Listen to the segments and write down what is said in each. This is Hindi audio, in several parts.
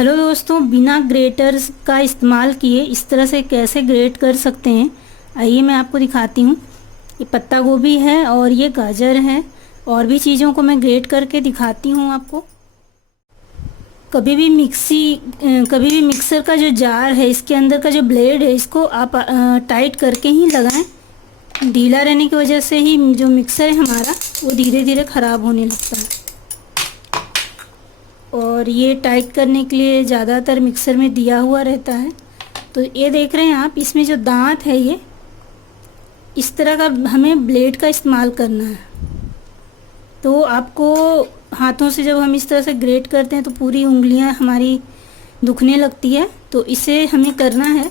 हेलो दोस्तों, बिना ग्रेटर्स का इस्तेमाल किए इस तरह से कैसे ग्रेट कर सकते हैं, आइए मैं आपको दिखाती हूँ। ये पत्ता गोभी है और ये गाजर है और भी चीज़ों को मैं ग्रेट करके दिखाती हूँ आपको। कभी भी मिक्सर का जो जार है, इसके अंदर का जो ब्लेड है, इसको आप टाइट करके ही लगाएं। ढीला रहने की वजह से ही जो मिक्सर है हमारा वो धीरे धीरे ख़राब होने लगता है। और ये टाइट करने के लिए ज़्यादातर मिक्सर में दिया हुआ रहता है। तो ये देख रहे हैं आप, इसमें जो दांत है ये इस तरह का हमें ब्लेड का इस्तेमाल करना है। तो आपको हाथों से जब हम इस तरह से ग्रेट करते हैं तो पूरी उंगलियां हमारी दुखने लगती है, तो इसे हमें करना है।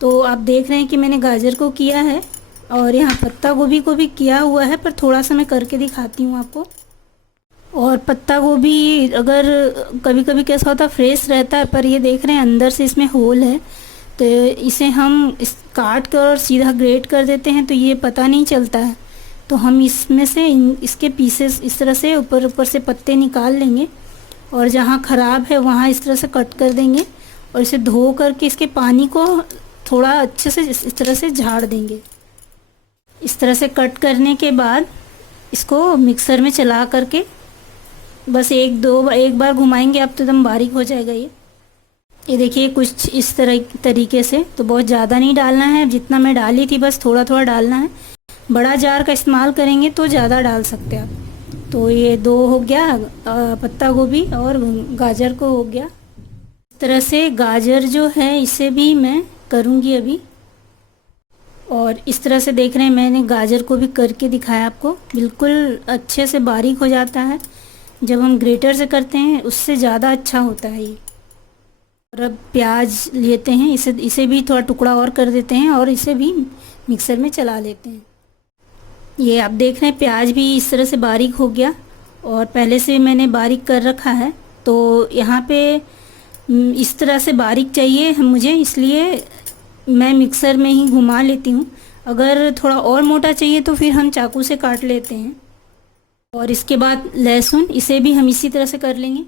तो आप देख रहे हैं कि मैंने गाजर को किया है और यहाँ पत्ता गोभी को भी किया हुआ है, पर थोड़ा सा मैं करके दिखाती हूँ आपको। और पत्ता गोभी अगर कभी कभी कैसा होता है फ्रेश रहता है, पर ये देख रहे हैं अंदर से इसमें होल है, तो इसे हम इस काट कर और सीधा ग्रेट कर देते हैं तो ये पता नहीं चलता है। तो हम इसमें से इसके पीसेस इस तरह से ऊपर ऊपर से पत्ते निकाल लेंगे और जहाँ ख़राब है वहाँ इस तरह से कट कर देंगे और इसे धो करके इसके पानी को थोड़ा अच्छे से इस तरह से झाड़ देंगे। इस तरह से कट करने के बाद इसको मिक्सर में चला करके बस एक बार घुमाएंगे आप तो एकदम बारीक हो जाएगा। ये देखिए कुछ इस तरीके से। तो बहुत ज़्यादा नहीं डालना है, जितना मैं डाली थी बस थोड़ा थोड़ा डालना है। बड़ा जार का इस्तेमाल करेंगे तो ज़्यादा डाल सकते हैं आप। तो ये दो हो गया, पत्ता गोभी और गाजर को हो गया। इस तरह से गाजर जो है इसे भी मैं करूँगी अभी। और इस तरह से देख रहे हैं मैंने गाजर को भी करके दिखाया आपको, बिल्कुल अच्छे से बारीक हो जाता है। जब हम ग्रेटर से करते हैं उससे ज़्यादा अच्छा होता है ये। और अब प्याज लेते हैं, इसे भी थोड़ा टुकड़ा और कर देते हैं और इसे भी मिक्सर में चला लेते हैं। ये आप देख रहे हैं प्याज भी इस तरह से बारीक हो गया और पहले से मैंने बारीक कर रखा है। तो यहाँ पे इस तरह से बारीक चाहिए मुझे, इसलिए मैं मिक्सर में ही घुमा लेती हूँ। अगर थोड़ा और मोटा चाहिए तो फिर हम चाकू से काट लेते हैं। और इसके बाद लहसुन, इसे भी हम इसी तरह से कर लेंगे।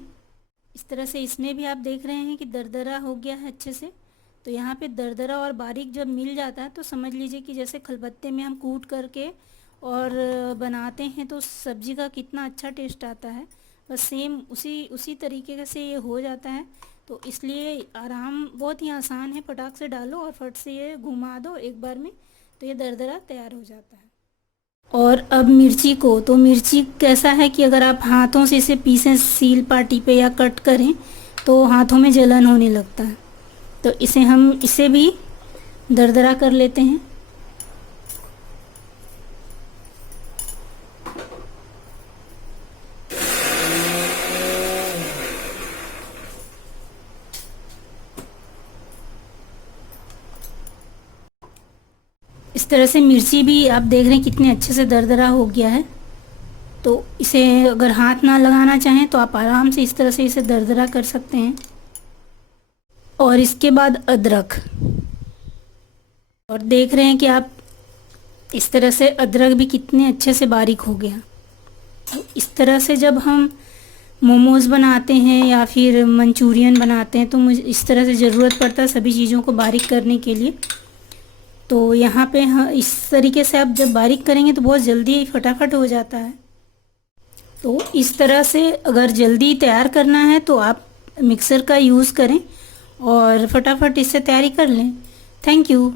इस तरह से इसमें भी आप देख रहे हैं कि दरदरा हो गया है अच्छे से। तो यहाँ पे दरदरा और बारीक जब मिल जाता है तो समझ लीजिए कि जैसे खलबत्ते में हम कूट करके और बनाते हैं तो सब्ज़ी का कितना अच्छा टेस्ट आता है, बस सेम उसी तरीके से ये हो जाता है। तो इसलिए बहुत ही आसान है, फटाक से डालो और फट से ये घुमा दो एक बार में, तो ये दरदरा तैयार हो जाता है। और अब मिर्ची कैसा है कि अगर आप हाथों से इसे पीसें सील पाटी पे या कट करें तो हाथों में जलन होने लगता है। तो इसे भी दरदरा कर लेते हैं। इस तरह से मिर्ची भी आप देख रहे हैं कितने अच्छे से दरदरा हो गया है। तो इसे अगर हाथ ना लगाना चाहें तो आप आराम से इस तरह से इसे दरदरा कर सकते हैं। और इसके बाद अदरक, और देख रहे हैं कि आप इस तरह से अदरक भी कितने अच्छे से बारीक हो गया। तो इस तरह से जब हम मोमोज़ बनाते हैं या फिर मंचूरियन बनाते हैं तो मुझे इस तरह से ज़रूरत पड़ता है सभी चीज़ों को बारीक करने के लिए। तो यहाँ पे इस तरीके से आप जब बारीक करेंगे तो बहुत जल्दी फटाफट हो जाता है। तो इस तरह से अगर जल्दी तैयार करना है तो आप मिक्सर का यूज़ करें और फटाफट इससे तैयारी कर लें। Thank you.